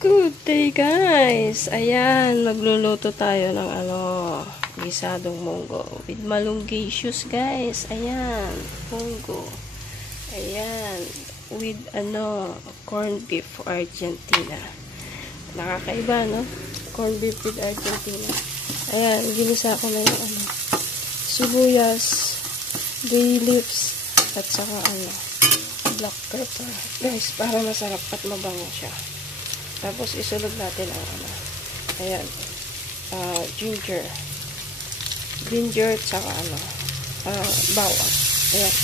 Good day guys! Ayan, magluluto tayo ng gisadong munggo with malunggaysius guys. Ayan, munggo. Ayan, with corned beef Argentina. Nakakaiba, no? Corned beef with Argentina. Ayan, ginisa ko na yung sibuyas, bay leaves, at saka black pepper. Guys, para masarap at mabango siya. Tapos, isulog natin ang ayan, ginger. Ginger, tsaka bawang. Ayan.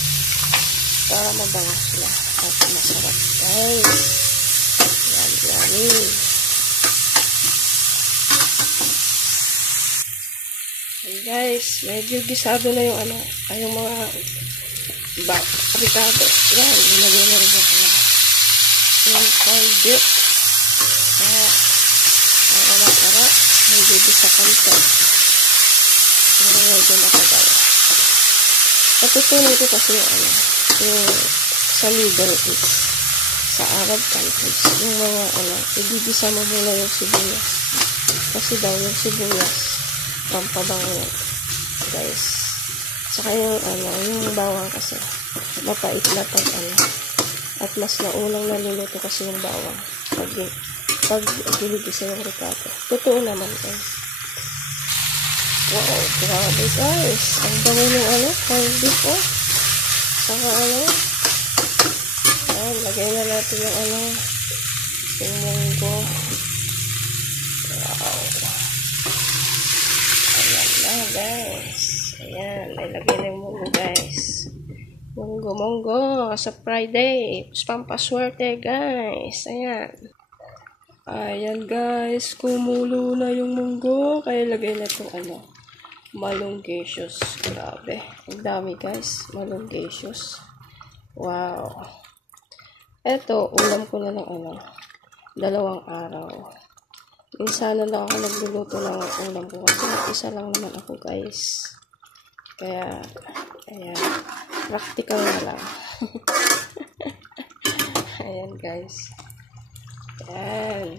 Para mabango sila. At masarap. Guys. Yan, yummy. And guys, medyo gisado na yung yung mga ricado. Yan, nilagay na rin yung corned beef. Masarap. Medyo sa kanto. Medyo matagal. Natutunan ko kasi yung sa Middle East, sa Arab countries, yung mga ibibisa mo muna yung sibuyas. Kasi daw yung sibuyas, pampabango yan. Guys. Saka yung bawang kasi, mapait na at mas naunang naluluto kasi yung bawang. Pag ginigisa yung ricado. Totoo naman guys. Wow, grabe guys. Ang bango ng corned beef Saka lagay na natin yung munggo. Wow. Ayan na guys. Ayan, nilagay na yung munggo guys. Munggo sa Friday. Pampaswerte guys. Ayan. Ayan guys, kumulo na yung munggo. Kaya lagay na itong malunggaysius. Grabe. Ang dami guys. Malunggaysius. Wow. Eto, ulam ko na lang 2 araw. Minsan na lang ako nagluluto ng ulam ko. Kasi isa lang naman ako guys. Kaya, ayan. Practical na lang. Ayan guys. Ayan.